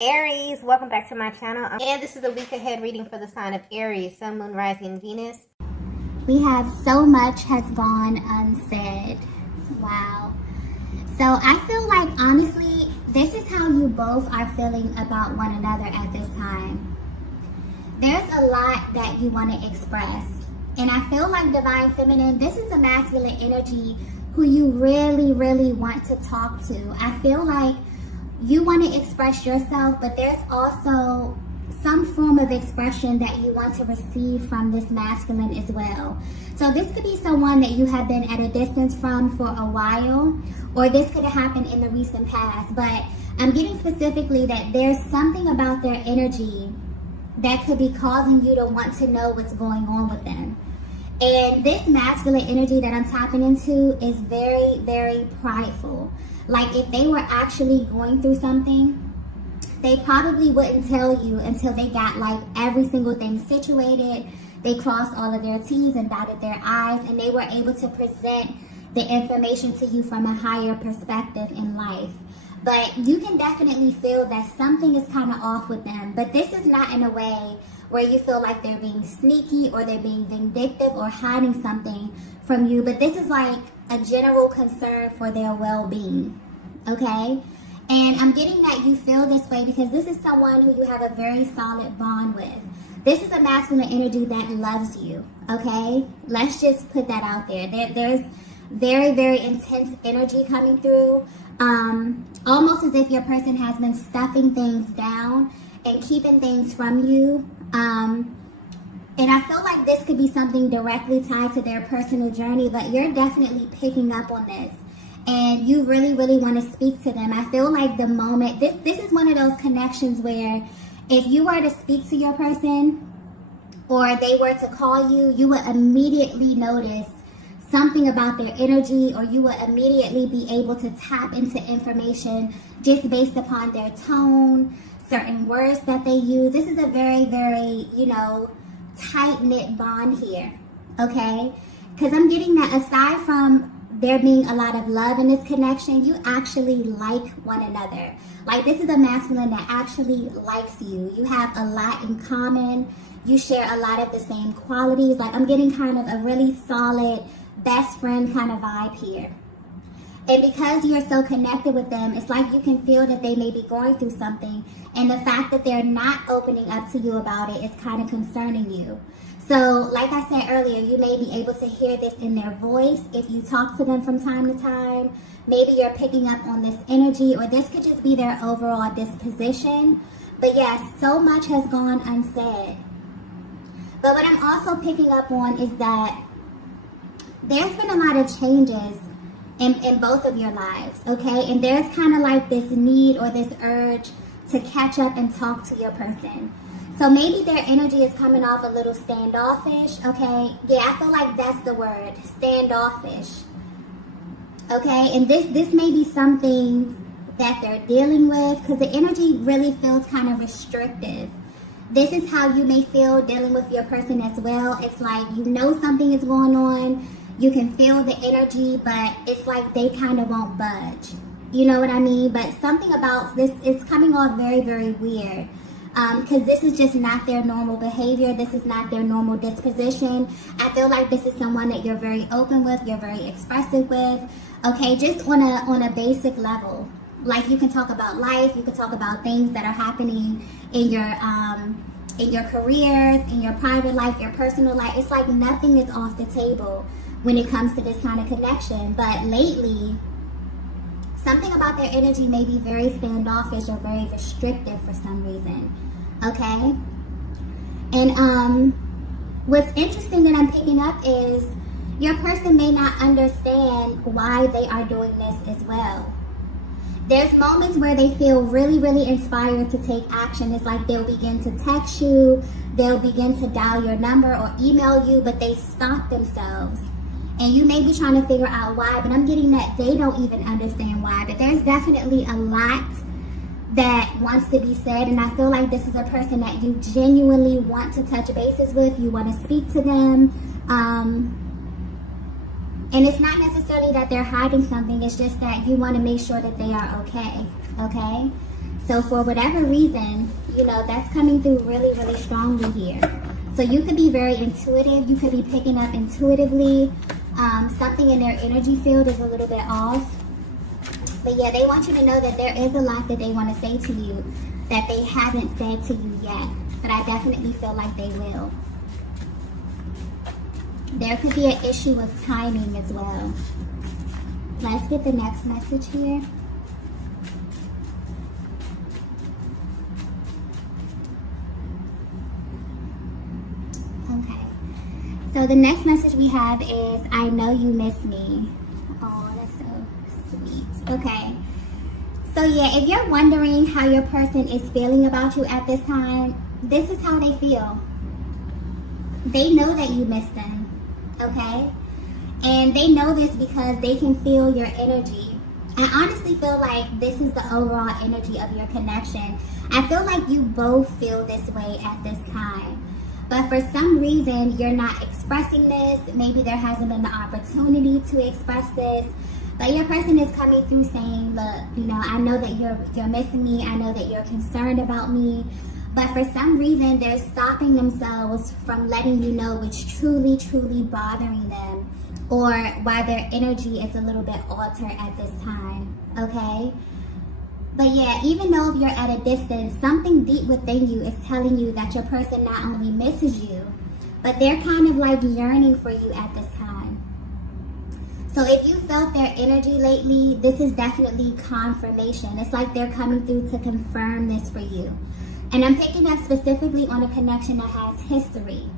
Aries, welcome back to my channel. And this is a week ahead reading for the sign of Aries, Sun, Moon, Rising, and Venus. We have so much has gone unsaid. Wow. So I feel like, honestly, this is how you both are feeling about one another at this time. There's a lot that you want to express. And I feel like Divine Feminine, this is a masculine energy who you really, really want to talk to. I feel like you want to express yourself, but there's also some form of expression that you want to receive from this masculine as well. So this could be someone that you have been at a distance from for a while, or this could have happened in the recent past. But I'm getting specifically that there's something about their energy that could be causing you to want to know what's going on with them. And this masculine energy that I'm tapping into is very, very prideful. Like, if they were actually going through something, they probably wouldn't tell you until they got like every single thing situated. They crossed all of their T's and dotted their I's, and they were able to present the information to you from a higher perspective in life. But you can definitely feel that something is kind of off with them. But this is not in a way where you feel like they're being sneaky or they're being vindictive or hiding something from you. But this is like a general concern for their well-being, okay? And I'm getting that you feel this way because this is someone who you have a very solid bond with. This is a masculine energy that loves you, okay? Let's just put that out there. There's very, very intense energy coming through, almost as if your person has been stuffing things down and keeping things from you. And I feel like this could be something directly tied to their personal journey, but you're definitely picking up on this. And you really, really want to speak to them. I feel like the moment, this is one of those connections where if you were to speak to your person or they were to call you, you would immediately notice something about their energy, or you would immediately be able to tap into information just based upon their tone, certain words that they use. This is a very, very, tight-knit bond here, okay? Because I'm getting that aside from there being a lot of love in this connection, you actually like one another. Like, this is a masculine that actually likes you. You have a lot in common. You share a lot of the same qualities. Like, I'm getting kind of a really solid best friend kind of vibe here. And because you're so connected with them, it's like you can feel that they may be going through something. And the fact that they're not opening up to you about it is kind of concerning you. So, like I said earlier, you may be able to hear this in their voice if you talk to them from time to time. Maybe you're picking up on this energy, or this could just be their overall disposition. But yes, so much has gone unsaid. But what I'm also picking up on is that there's been a lot of changes in both of your lives, okay? And there's kind of like this need or this urge to catch up and talk to your person. So maybe their energy is coming off a little standoffish, okay? Yeah, I feel like that's the word, standoffish, okay? And this may be something that they're dealing with, because the energy really feels kind of restrictive. This is how you may feel dealing with your person as well. It's like you know something is going on, you can feel the energy, but it's like they kind of won't budge. You know what I mean? But something about this is coming off very, very weird. Because this is just not their normal behavior. This is not their normal disposition. I feel like this is someone that you're very open with, you're very expressive with. Okay, just on a basic level. Like, you can talk about life, you can talk about things that are happening in your careers, in your private life, your personal life. It's like nothing is off the table when it comes to this kind of connection. But lately, something about their energy may be very standoffish or very restrictive for some reason, okay? And what's interesting that I'm picking up is your person may not understand why they are doing this as well. There's moments where they feel really, really inspired to take action. It's like they'll begin to text you, they'll begin to dial your number or email you, but they stop themselves. And you may be trying to figure out why, but I'm getting that they don't even understand why. But there's definitely a lot that wants to be said, and I feel like this is a person that you genuinely want to touch bases with. You want to speak to them. And it's not necessarily that they're hiding something. It's just that you want to make sure that they are okay, okay? So for whatever reason, you know, that's coming through really, really strongly here. So you could be very intuitive. You could be picking up intuitively. Something in their energy field is a little bit off. But yeah, they want you to know that there is a lot that they want to say to you that they haven't said to you yet. But I definitely feel like they will. There could be an issue with timing as well. Let's get the next message here. Okay. So the next message we have is, I know you miss me. Oh, that's so sweet. Okay. So yeah, if you're wondering how your person is feeling about you at this time, this is how they feel. They know that you miss them. Okay? And they know this because they can feel your energy. I honestly feel like this is the overall energy of your connection. I feel like you both feel this way at this time. But for some reason, you're not expressing this. Maybe there hasn't been the opportunity to express this. But your person is coming through saying, look, you know, I know that you're missing me. I know that you're concerned about me. But for some reason, they're stopping themselves from letting you know what's truly, truly bothering them, or why their energy is a little bit altered at this time, okay? But yeah, even though you're at a distance, something deep within you is telling you that your person not only misses you, but they're kind of like yearning for you at this time. So if you felt their energy lately, this is definitely confirmation. It's like they're coming through to confirm this for you. And I'm picking up specifically on a connection that has history.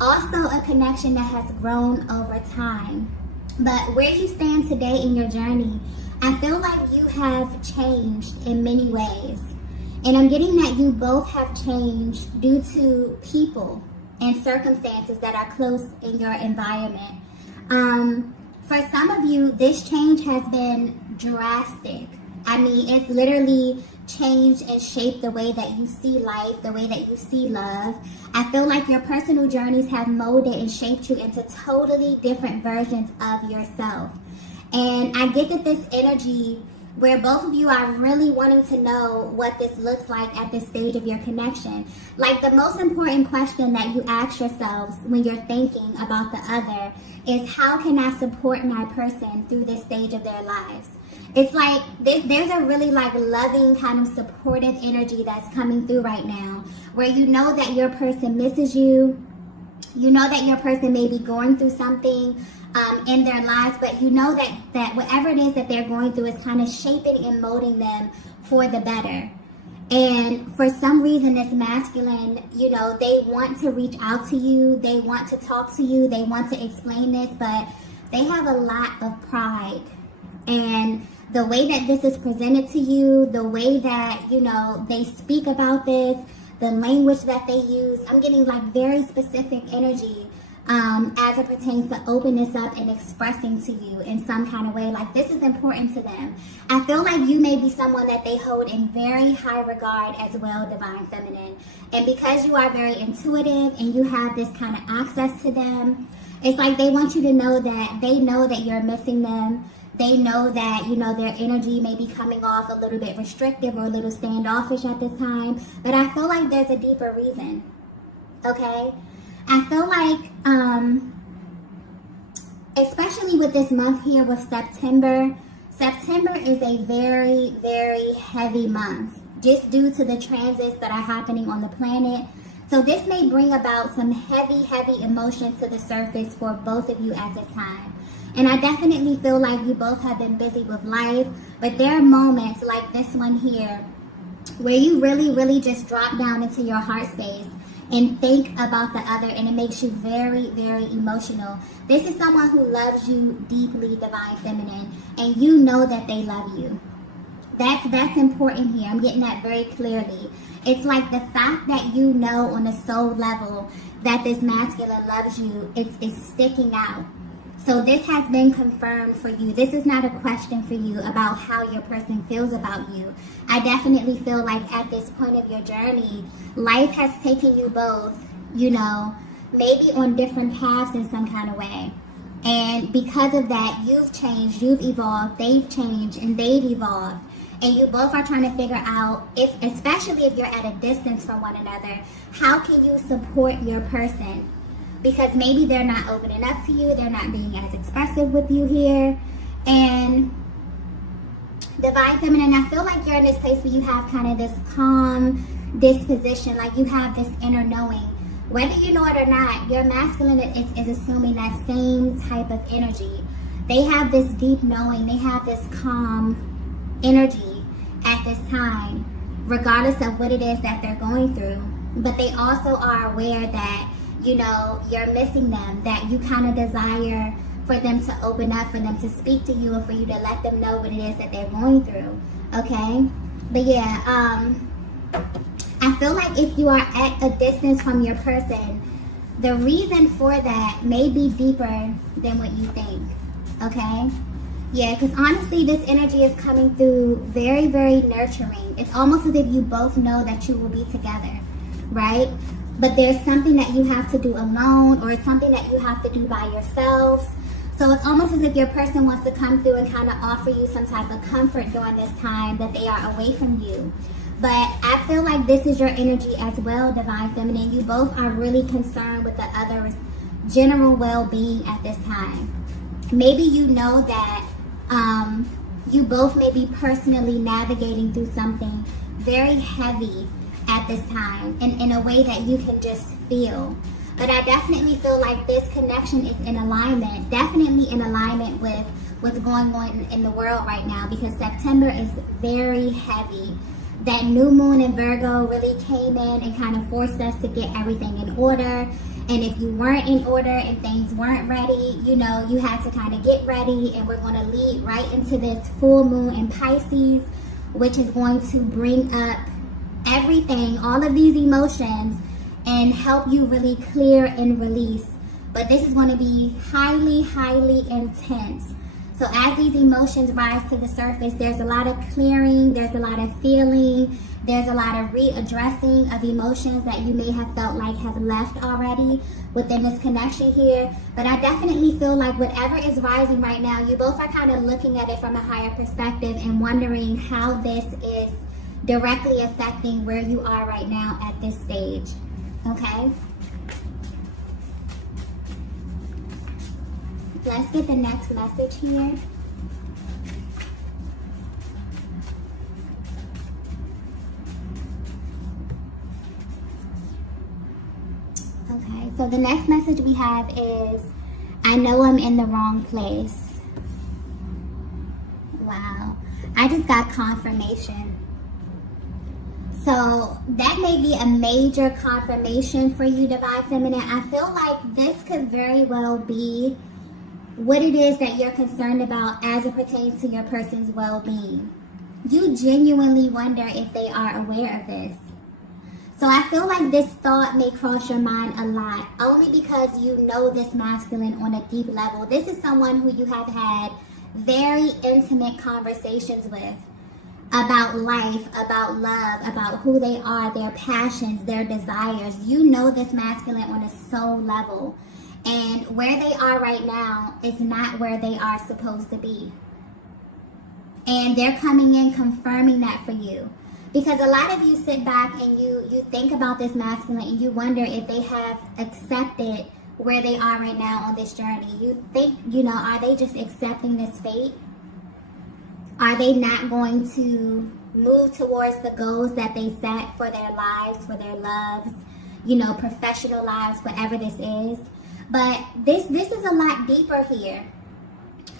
Also a connection that has grown over time. But where you stand today in your journey, I feel like you have changed in many ways. And I'm getting that you both have changed due to people and circumstances that are close in your environment. For some of you, this change has been drastic. I mean, it's literally changed and shaped the way that you see life, the way that you see love. I feel like your personal journeys have molded and shaped you into totally different versions of yourself. And I get that this energy where both of you are really wanting to know what this looks like at this stage of your connection. Like the most important question that you ask yourselves when you're thinking about the other is, how can I support my person through this stage of their lives? It's like there's a really like loving kind of supportive energy that's coming through right now, where you know that your person misses you. You know that your person may be going through something in their lives, but you know that whatever it is that they're going through is kind of shaping and molding them for the better. And for some reason, this masculine, you know, they want to reach out to you. They want to talk to you. They want to explain this, but they have a lot of pride. And the way that this is presented to you, the way that, you know, they speak about this, the language that they use, I'm getting like very specific energy as it pertains to openness up and expressing to you in some kind of way. Like this is important to them. I feel like you may be someone that they hold in very high regard as well, Divine Feminine. And because you are very intuitive and you have this kind of access to them, it's like they want you to know that they know that you're missing them. They know that, you know, their energy may be coming off a little bit restrictive or a little standoffish at this time. But I feel like there's a deeper reason, okay? I feel like, especially with this month here with September, September is a very, very heavy month just due to the transits that are happening on the planet. So this may bring about some heavy, heavy emotions to the surface for both of you at this time. And I definitely feel like you both have been busy with life, but there are moments like this one here where you really, really just drop down into your heart space and think about the other, and it makes you very, very emotional. This is someone who loves you deeply, Divine Feminine, and you know that they love you. That's important here. I'm getting that very clearly. It's like the fact that you know on a soul level that this masculine loves you, it's sticking out. So this has been confirmed for you. This is not a question for you about how your person feels about you. I definitely feel like at this point of your journey, life has taken you both, you know, maybe on different paths in some kind of way. And because of that, you've changed, you've evolved, they've changed, and they've evolved. and you both are trying to figure out, if, especially if you're at a distance from one another, how can you support your person? Because maybe they're not opening up to you, they're not being as expressive with you here. And Divine Feminine, I feel like you're in this place where you have kind of this calm disposition, like you have this inner knowing. Whether you know it or not, your masculine is assuming that same type of energy. They have this deep knowing, they have this calm energy at this time, regardless of what it is that they're going through. But they also are aware that, you know, you're missing them, that you kind of desire for them to open up, for them to speak to you, and for you to let them know what it is that they're going through, okay? But yeah, I feel like if you are at a distance from your person, the reason for that may be deeper than what you think, okay? Yeah, because honestly, this energy is coming through very, very nurturing. It's almost as if you both know that you will be together, right? But there's something that you have to do alone, or it's something that you have to do by yourselves. So it's almost as if your person wants to come through and kind of offer you some type of comfort during this time that they are away from you. But I feel like this is your energy as well, Divine Feminine. You both are really concerned with the other's general well-being at this time. Maybe you know that you both may be personally navigating through something very heavy at this time, in a way that you can just feel. But I definitely feel like this connection is in alignment, definitely in alignment with what's going on in the world right now, because September is very heavy. That new moon in Virgo really came in and kind of forced us to get everything in order. And if you weren't in order and things weren't ready, you know, you had to kind of get ready. And we're going to lead right into this full moon in Pisces, which is going to bring up everything, all of these emotions, and help you really clear and release. But this is going to be highly, highly intense. So as these emotions rise to the surface, there's a lot of clearing, there's a lot of feeling, there's a lot of readdressing of emotions that you may have felt like have left already within this connection here. But I definitely feel like whatever is rising right now, you both are kind of looking at it from a higher perspective and wondering how this is directly affecting where you are right now at this stage, okay? Let's get the next message here. Okay, so the next message we have is, I know I'm in the wrong place. Wow, I just got confirmation. So that may be a major confirmation for you, Divine Feminine. I feel like this could very well be what it is that you're concerned about as it pertains to your person's well-being. You genuinely wonder if they are aware of this. So I feel like this thought may cross your mind a lot, only because you know this masculine on a deep level. This is someone who you have had very intimate conversations with about life, about love, about who they are, their passions, their desires. You know this masculine on a soul level. And where they are right now is not where they are supposed to be. And they're coming in confirming that for you. Because a lot of you sit back and you think about this masculine and you wonder if they have accepted where they are right now on this journey. You think, you know, are they just accepting this fate? Are they not going to move towards the goals that they set for their lives, for their loves, you know, professional lives, whatever this is? But this is a lot deeper here.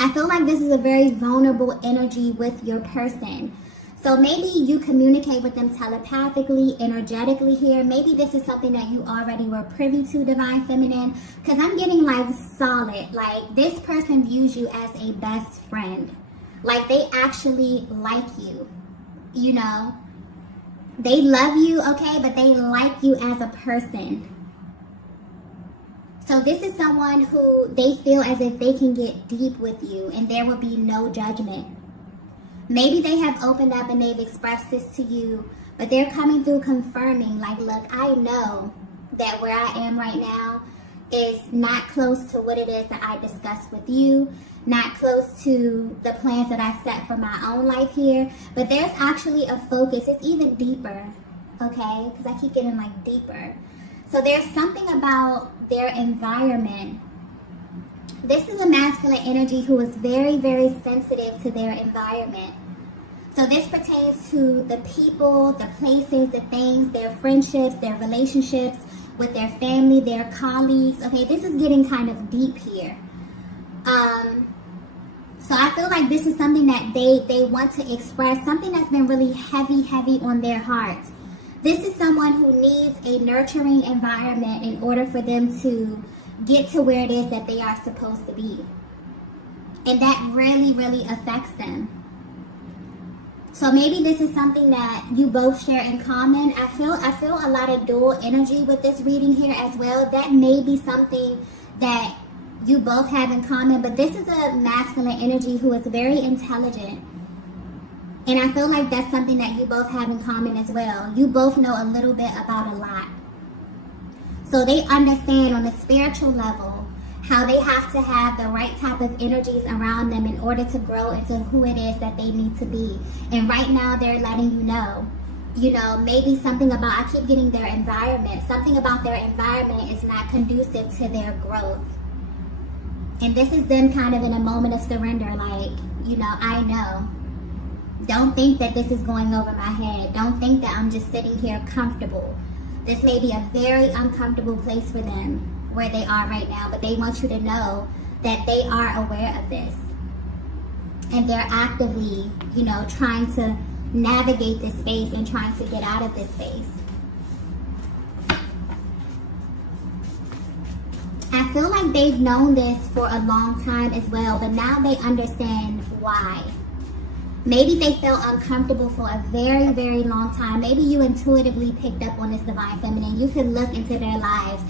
I feel like this is a very vulnerable energy with your person. So maybe you communicate with them telepathically, energetically here. Maybe this is something that you already were privy to, Divine Feminine. Because I'm getting like solid. Like this person views you as a best friend. Like they actually like you. You know. They love you, okay? But they like you as a person. So this is someone who they feel as if they can get deep with you and there will be no judgment. Maybe they have opened up and they've expressed this to you, but they're coming through confirming, like, look, I know that where I am right now is not close to what it is that I discussed with you, not close to the plans that I set for my own life here, but there's actually a focus. It's even deeper, okay? Because I keep getting like deeper. So there's something about their environment. This is a masculine energy who is very, very sensitive to their environment. So this pertains to the people, the places, the things, their friendships, their relationships with their family, their colleagues. Okay, this is getting kind of deep here. So I feel like this is something that they want to express, something that's been really heavy on their hearts. This is someone who needs a nurturing environment in order for them to get to where it is that they are supposed to be. And that really, really affects them. So maybe this is something that you both share in common. I feel a lot of dual energy with this reading here as well. That may be something that you both have in common, but this is a masculine energy who is very intelligent. And I feel like that's something that you both have in common as well. You both know a little bit about a lot. So they understand on a spiritual level how they have to have the right type of energies around them in order to grow into who it is that they need to be. And right now they're letting you know, maybe something about, I keep getting their environment, something about their environment is not conducive to their growth. And this is them kind of in a moment of surrender, like, you know, I know. Don't think that this is going over my head. Don't think that I'm just sitting here comfortable. This may be a very uncomfortable place for them where they are right now, but they want you to know that they are aware of this. And they're actively, you know, trying to navigate this space and trying to get out of this space. I feel like they've known this for a long time as well, but now they understand why. Maybe they felt uncomfortable for a very, very long time. Maybe you intuitively picked up on this divine feminine. You could look into their lives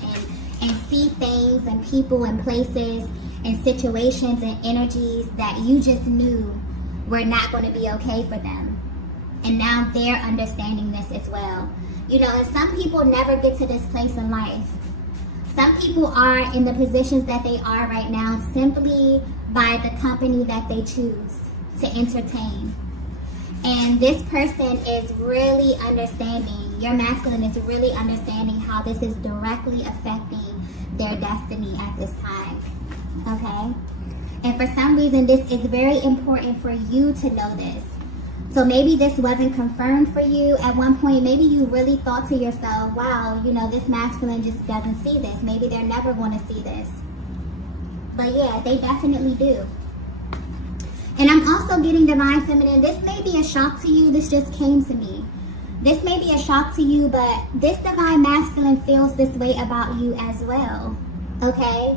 and see things and people and places and situations and energies that you just knew were not going to be okay for them. And now they're understanding this as well. You know, and some people never get to this place in life. Some people are in the positions that they are right now simply by the company that they choose to entertain. And this person is really understanding, your masculine is really understanding how this is directly affecting their destiny at this time. Okay? And for some reason, this is very important for you to know this. So maybe this wasn't confirmed for you at one point. Maybe you really thought to yourself, wow, you know, this masculine just doesn't see this. Maybe they're never going to see this. But yeah, they definitely do. And I'm also getting divine feminine. This may be a shock to you. This just came to me. This may be a shock to you, but this divine masculine feels this way about you as well. Okay?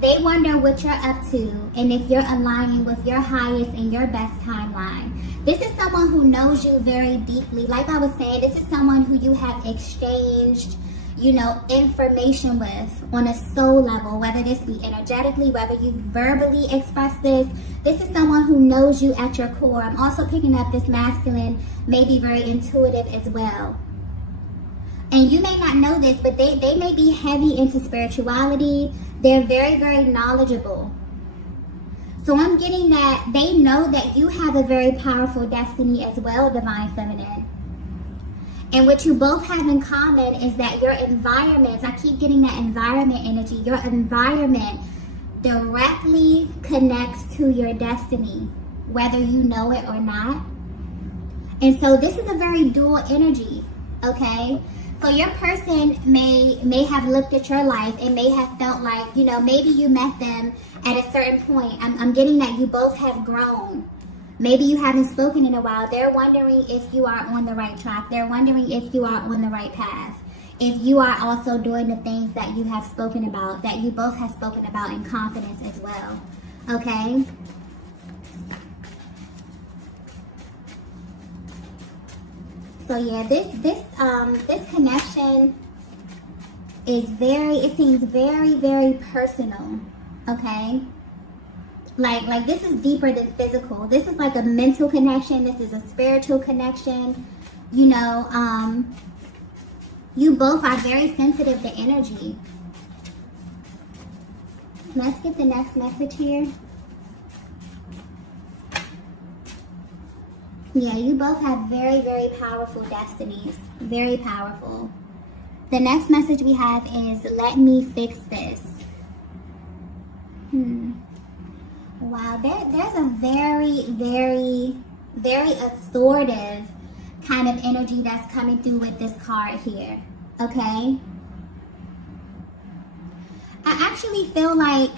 They wonder what you're up to and if you're aligning with your highest and your best timeline. This is someone who knows you very deeply. Like I was saying, this is someone who you have exchanged, you know, information with on a soul level, whether this be energetically, whether you verbally express this. This is someone who knows you at your core. I'm also picking up this masculine may be very intuitive as well. And you may not know this, but they may be heavy into spirituality. They're very, very knowledgeable. So I'm getting that they know that you have a very powerful destiny as well, divine feminine. And what you both have in common is that your environments, I keep getting that environment energy, your environment directly connects to your destiny, whether you know it or not. And so this is a very dual energy, okay? So your person may have looked at your life and may have felt like, you know, maybe you met them at a certain point. I'm getting that you both have grown. Maybe you haven't spoken in a while. They're wondering if you are on the right track. They're wondering if you are on the right path. If you are also doing the things that you have spoken about, that you both have spoken about in confidence as well. Okay? So yeah, this connection is it seems very, very personal. Okay? Like this is deeper than physical. This is like a mental connection. This is a spiritual connection. You know, you both are very sensitive to energy. Let's get the next message here. Yeah, you both have very, very powerful destinies. Very powerful. The next message we have is, let me fix this. Wow, there's a very, very, very authoritative kind of energy that's coming through with this card here. Okay? I actually feel like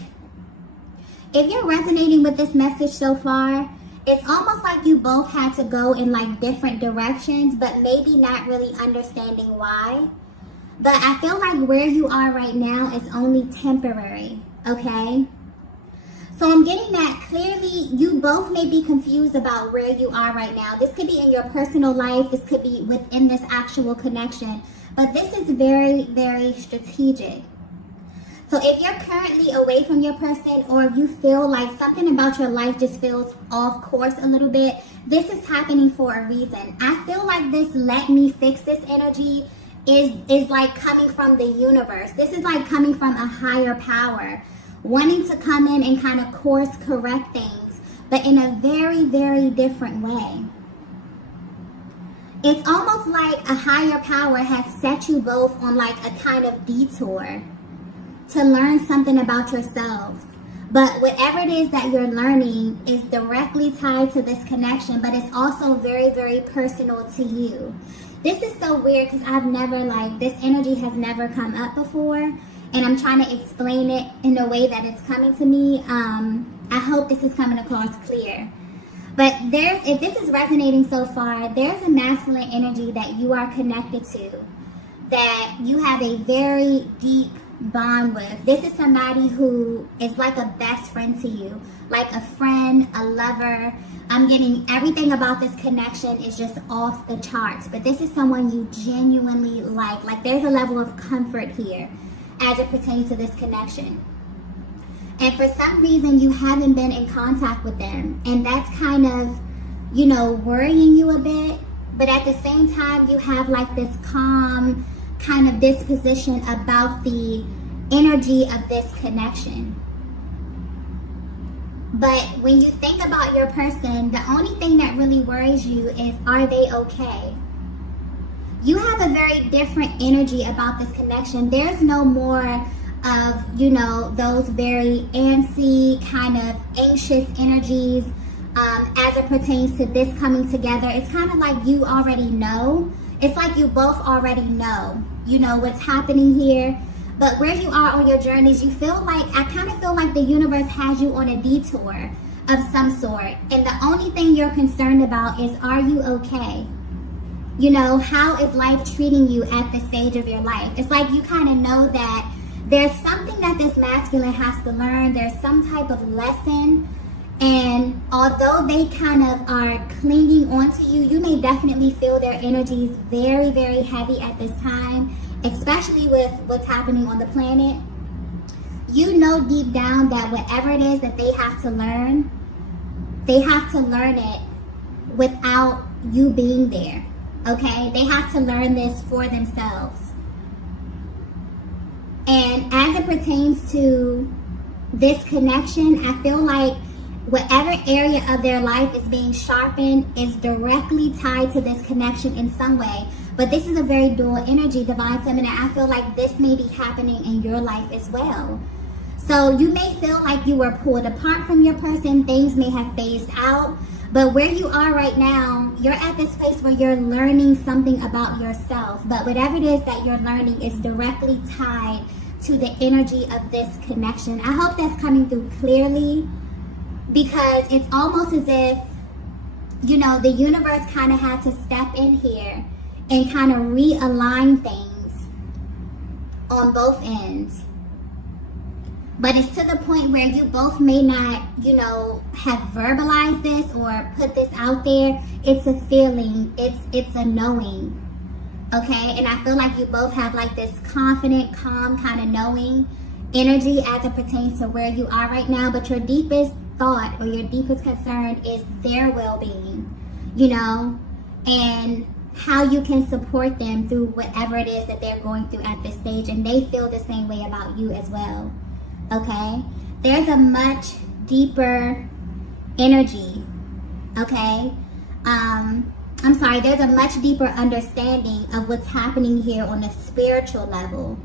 if you're resonating with this message so far, it's almost like you both had to go in like different directions, but maybe not really understanding why. But I feel like where you are right now is only temporary, okay? So I'm getting that clearly you both may be confused about where you are right now. This could be in your personal life. This could be within this actual connection. But this is very, very strategic. So if you're currently away from your person, or if you feel like something about your life just feels off course a little bit, this is happening for a reason. I feel like this let me fix this energy is like coming from the universe. This is like coming from a higher power, wanting to come in and kind of course correct things, but in a very, very different way. It's almost like a higher power has set you both on like a kind of detour to learn something about yourselves. But whatever it is that you're learning is directly tied to this connection, but it's also very, very personal to you. This is so weird because I've never, like, this energy has never come up before, and I'm trying to explain it in a way that it's coming to me. I hope this is coming across clear. But if this is resonating so far, there's a masculine energy that you are connected to, that you have a very deep bond with. This is somebody who is like a best friend to you, like a friend, a lover. I'm getting everything about this connection is just off the charts, but this is someone you genuinely like. Like, there's a level of comfort here as it pertains to this connection. And for some reason you haven't been in contact with them, and that's kind of, you know, worrying you a bit. But at the same time, you have like this calm kind of disposition about the energy of this connection. But when you think about your person, the only thing that really worries you is, are they okay? You have a very different energy about this connection. There's no more of, you know, those very antsy, kind of anxious energies as it pertains to this coming together. It's kind of like you already know. It's like you both already know, you know, what's happening here. But where you are on your journeys, you feel like, I kind of feel like the universe has you on a detour of some sort. And the only thing you're concerned about is, are you okay? You know, how is life treating you at this stage of your life? It's like you kind of know that there's something that this masculine has to learn. There's some type of lesson. And although they kind of are clinging onto you, you may definitely feel their energies very, very heavy at this time, especially with what's happening on the planet. You know deep down that whatever it is that they have to learn it without you being there, okay? They have to learn this for themselves. And as it pertains to this connection, I feel like whatever area of their life is being sharpened is directly tied to this connection in some way. But this is a very dual energy, divine feminine. I feel like this may be happening in your life as well. So you may feel like you were pulled apart from your person. Things may have phased out. But where you are right now, you're at this place where you're learning something about yourself. But whatever it is that you're learning is directly tied to the energy of this connection. I hope that's coming through clearly, because it's almost as if, you know, the universe kind of had to step in here and kind of realign things on both ends. But it's to the point where you both may not, you know, have verbalized this or put this out there. It's a feeling, it's a knowing, okay? And I feel like you both have like this confident, calm kind of knowing energy as it pertains to where you are right now. But your deepest thought or your deepest concern is their well-being, you know, and how you can support them through whatever it is that they're going through at this stage. And they feel the same way about you as well. okay? There's a much deeper energy, okay? I'm sorry, there's a much deeper understanding of what's happening here on a spiritual level.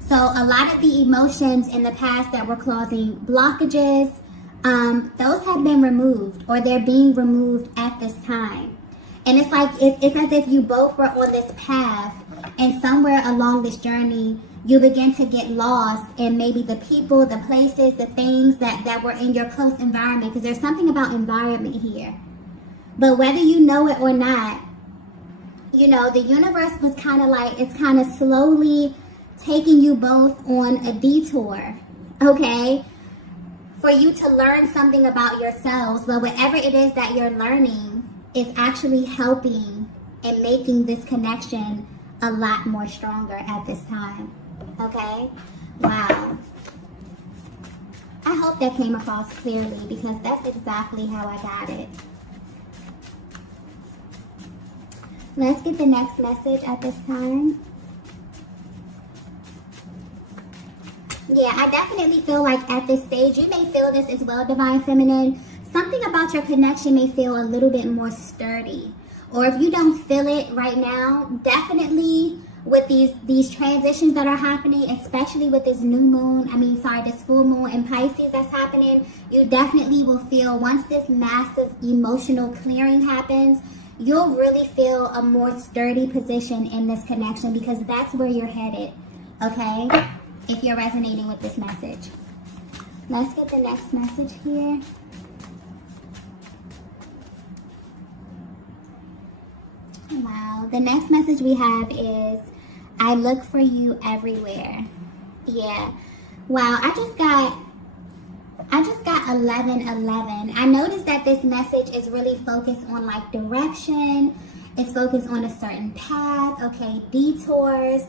So a lot of the emotions in the past that were causing blockages, those have been removed, or they're being removed at this time. And it's like, it's as if you both were on this path, and somewhere along this journey, you begin to get lost in maybe the people, the places, the things that were in your close environment, because there's something about environment here. But whether you know it or not, you know, the universe was kind of like, it's kind of slowly taking you both on a detour, okay? For you to learn something about yourselves. But whatever it is that you're learning is actually helping and making this connection a lot more stronger at this time, okay? Wow. I hope that came across clearly, because that's exactly how I got it. Let's get the next message at this time. Yeah, I definitely feel like at this stage, you may feel this as well, Divine Feminine. Something about your connection may feel a little bit more sturdy. Or if you don't feel it right now, definitely with these transitions that are happening, especially with this new moon, this full moon in Pisces that's happening, you definitely will feel, once this massive emotional clearing happens, you'll really feel a more sturdy position in this connection, because that's where you're headed, okay? If you're resonating with this message. Let's get the next message here. Wow, the next message we have is, I look for you everywhere. Yeah, wow, I just got 1111. I noticed that this message is really focused on like direction. It's focused on a certain path, okay, detours.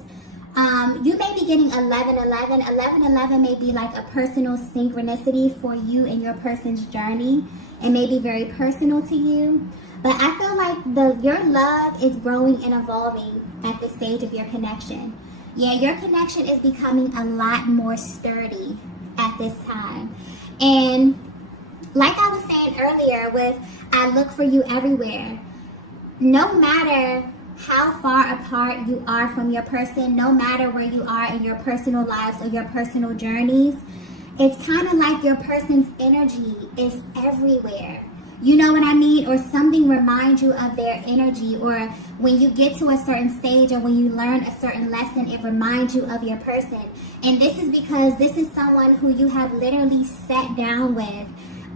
You may be getting 1111. 1111 may be like a personal synchronicity for you and your person's journey. It may be very personal to you. But I feel like your love is growing and evolving at this stage of your connection. Yeah, your connection is becoming a lot more sturdy at this time. And like I was saying earlier with I look for you everywhere, no matter how far apart you are from your person, no matter where you are in your personal lives or your personal journeys, it's kind of like your person's energy is everywhere. You know what I mean? Or something reminds you of their energy, or when you get to a certain stage or when you learn a certain lesson, it reminds you of your person. And this is because this is someone who you have literally sat down with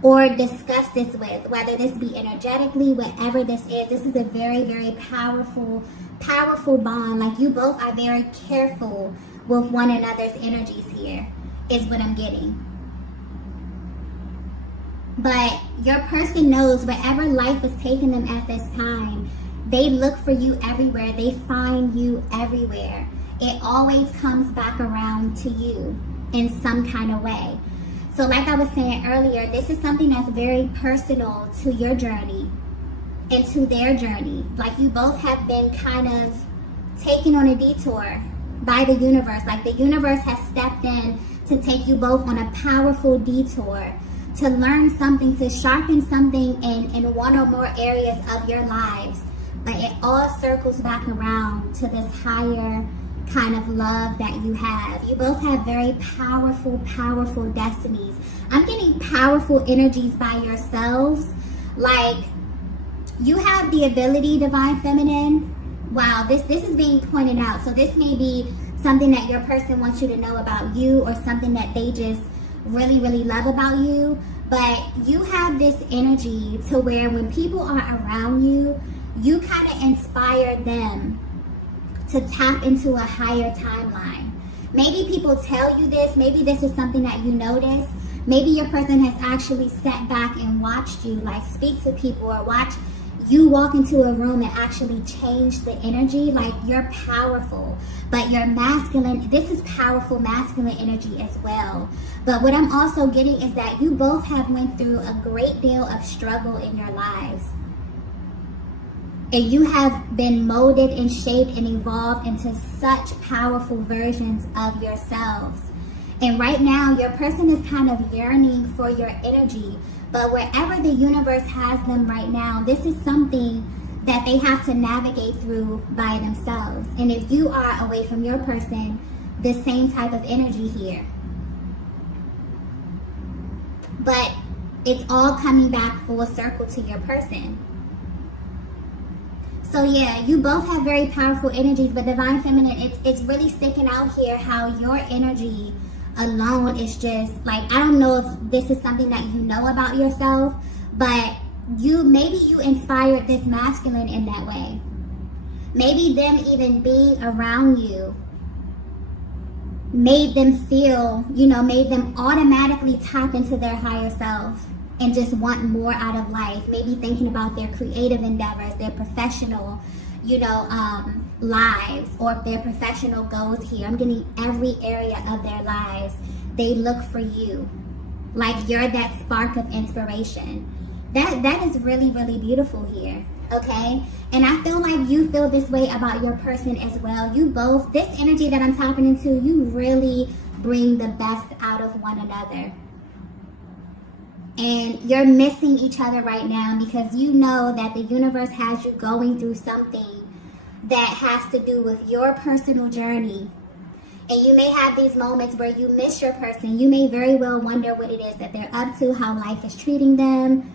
or discussed this with, whether this be energetically, whatever this is a very, very powerful bond. Like, you both are very careful with one another's energies here, is what I'm getting. But your person knows wherever life is taking them at this time, they look for you everywhere. They find you everywhere. It always comes back around to you in some kind of way. So like I was saying earlier, this is something that's very personal to your journey and to their journey. Like, you both have been kind of taken on a detour by the universe. Like, the universe has stepped in to take you both on a powerful detour, to learn something, to sharpen something in one or more areas of your lives. But it all circles back around to this higher kind of love that you have. You both have very powerful destinies. I'm getting powerful energies by yourselves. Like, you have the ability, Divine Feminine. Wow, this is being pointed out. So this may be something that your person wants you to know about you, or something that they just really, really love about you. But you have this energy to where when people are around you, you kind of inspire them to tap into a higher timeline. Maybe people tell you this. Maybe this is something that you notice. Maybe your person has actually sat back and watched you, like, speak to people, or watch you walk into a room and actually change the energy. Like, you're powerful, but you're masculine. This is powerful masculine energy as well. But what I'm also getting is that you both have went through a great deal of struggle in your lives. And you have been molded and shaped and evolved into such powerful versions of yourselves. And right now, your person is kind of yearning for your energy. But wherever the universe has them right now, this is something that they have to navigate through by themselves. And if you are away from your person, the same type of energy here. But it's all coming back full circle to your person. So yeah, you both have very powerful energies, but Divine Feminine, it's really sticking out here how your energy alone is just like, I don't know if this is something that you know about yourself, but maybe you inspired this masculine in that way. Maybe them even being around you made them feel, made them automatically tap into their higher self and just want more out of life. Maybe thinking about their creative endeavors, their professional, lives, or their professional goals here. I'm getting every area of their lives. They look for you. Like you're that spark of inspiration. That is really, really beautiful here. Okay? And I feel like you feel this way about your person as well. You both, this energy that I'm tapping into, you really bring the best out of one another. And you're missing each other right now because you know that the universe has you going through something that has to do with your personal journey. And you may have these moments where you miss your person. You may very well wonder what it is that they're up to, how life is treating them.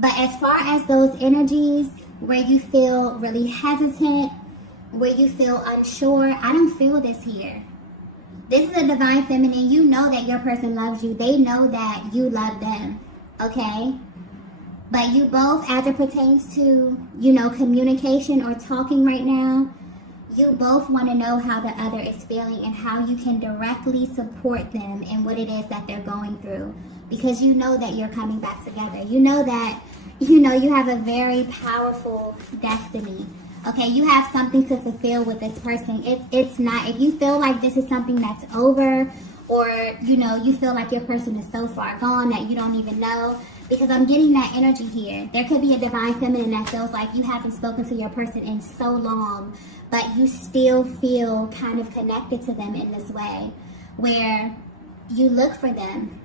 But as far as those energies where you feel really hesitant, where you feel unsure, I don't feel this here. This is a Divine Feminine. You know that your person loves you. They know that you love them, okay? But you both, as it pertains to, communication or talking right now, you both want to know how the other is feeling and how you can directly support them in what it is that they're going through. Because you know that you're coming back together. You know that, you have a very powerful destiny. Okay, you have something to fulfill with this person. It's not, if you feel like this is something that's over, or, you feel like your person is so far gone that you don't even know, because I'm getting that energy here. There could be a Divine Feminine that feels like you haven't spoken to your person in so long, but you still feel kind of connected to them in this way, where you look for them.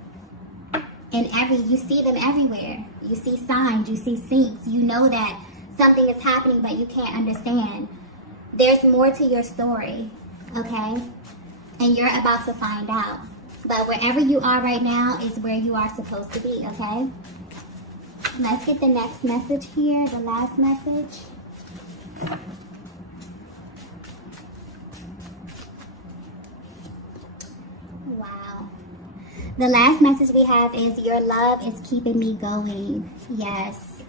And you see them everywhere. You see signs, you see syncs. You know that something is happening, but you can't understand. There's more to your story, okay? And you're about to find out. But wherever you are right now is where you are supposed to be, okay? Let's get the next message here, the last message. Wow. The last message we have is, your love is keeping me going. Yes.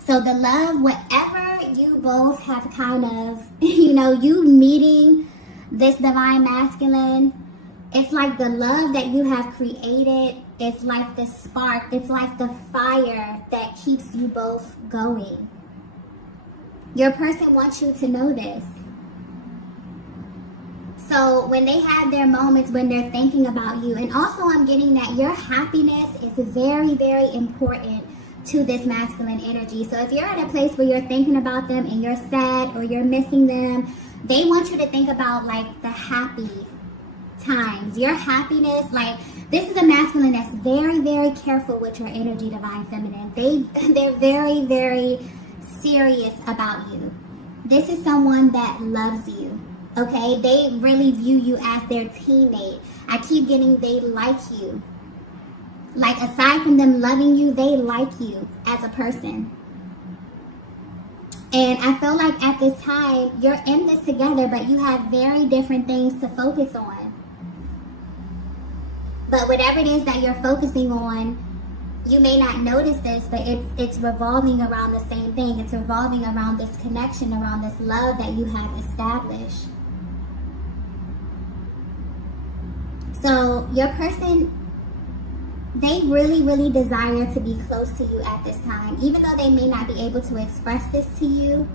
So the love, whatever you both have kind of, you meeting this Divine Masculine, it's like the love that you have created, it's like the spark, it's like the fire that keeps you both going. Your person wants you to know this. So when they have their moments when they're thinking about you, and also I'm getting that your happiness is very, very important to this masculine energy. So if you're at a place where you're thinking about them and you're sad or you're missing them, they want you to think about like the happy times, your happiness. Like, this is a masculine that's very, very careful with your energy, Divine Feminine. They're very, very serious about you. This is someone that loves you. Okay, they really view you as their teammate. I keep getting they like you. Like, aside from them loving you, they like you as a person. And I feel like at this time, you're in this together, but you have very different things to focus on. But whatever it is that you're focusing on, you may not notice this, but it's revolving around the same thing. It's revolving around this connection, around this love that you have established. So your person, they really, really desire to be close to you at this time. Even though they may not be able to express this to you,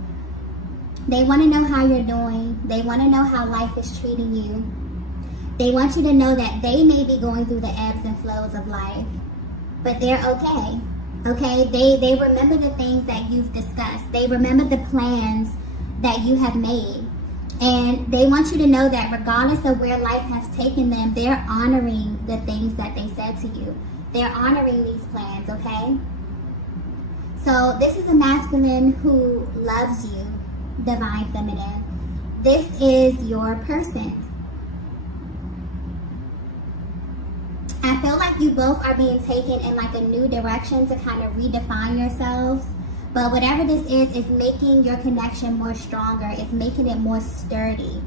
they want to know how you're doing. They want to know how life is treating you. They want you to know that they may be going through the ebbs and flows of life, but they're okay. Okay? They remember the things that you've discussed. They remember the plans that you have made. And they want you to know that regardless of where life has taken them, they're honoring the things that they said to you. They're honoring these plans, okay? So this is a masculine who loves you, divine feminine. This is your person. I feel like you both are being taken in like a new direction to kind of redefine yourselves. But whatever this is making your connection more stronger. It's making it more sturdy.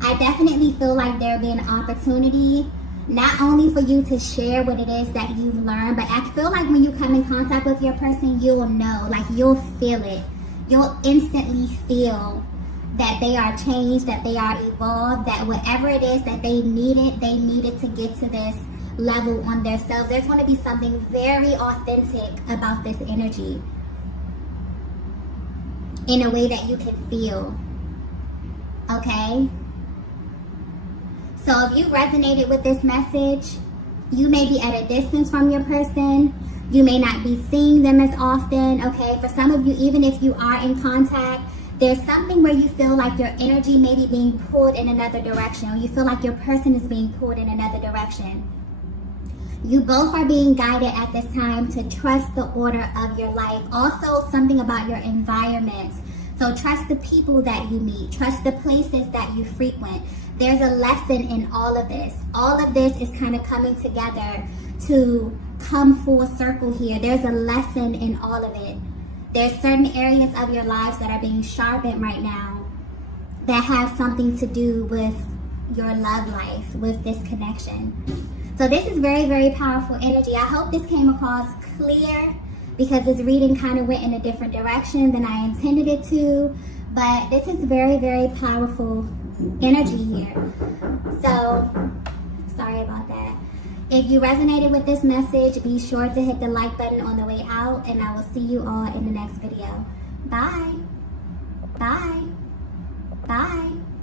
I definitely feel like there'll be an opportunity, not only for you to share what it is that you've learned, but I feel like when you come in contact with your person, you'll know, like you'll feel it. You'll instantly feel that they are changed, that they are evolved, that whatever it is that they needed to get to this level on themselves. There's going to be something very authentic about this energy in a way that you can feel. Okay? So if you resonated with this message, you may be at a distance from your person. You may not be seeing them as often. Okay? For some of you, even if you are in contact, there's something where you feel like your energy may be being pulled in another direction, or you feel like your person is being pulled in another direction. You both are being guided at this time to trust the order of your life. Also, something about your environment. So trust the people that you meet. Trust the places that you frequent. There's a lesson in all of this. All of this is kind of coming together to come full circle here. There's a lesson in all of it. There's certain areas of your lives that are being sharpened right now that have something to do with your love life, with this connection. So this is very, very powerful energy. I hope this came across clear because this reading kind of went in a different direction than I intended it to. But this is very, very powerful energy here. So, sorry about that. If you resonated with this message, be sure to hit the like button on the way out, and I will see you all in the next video. Bye. Bye. Bye.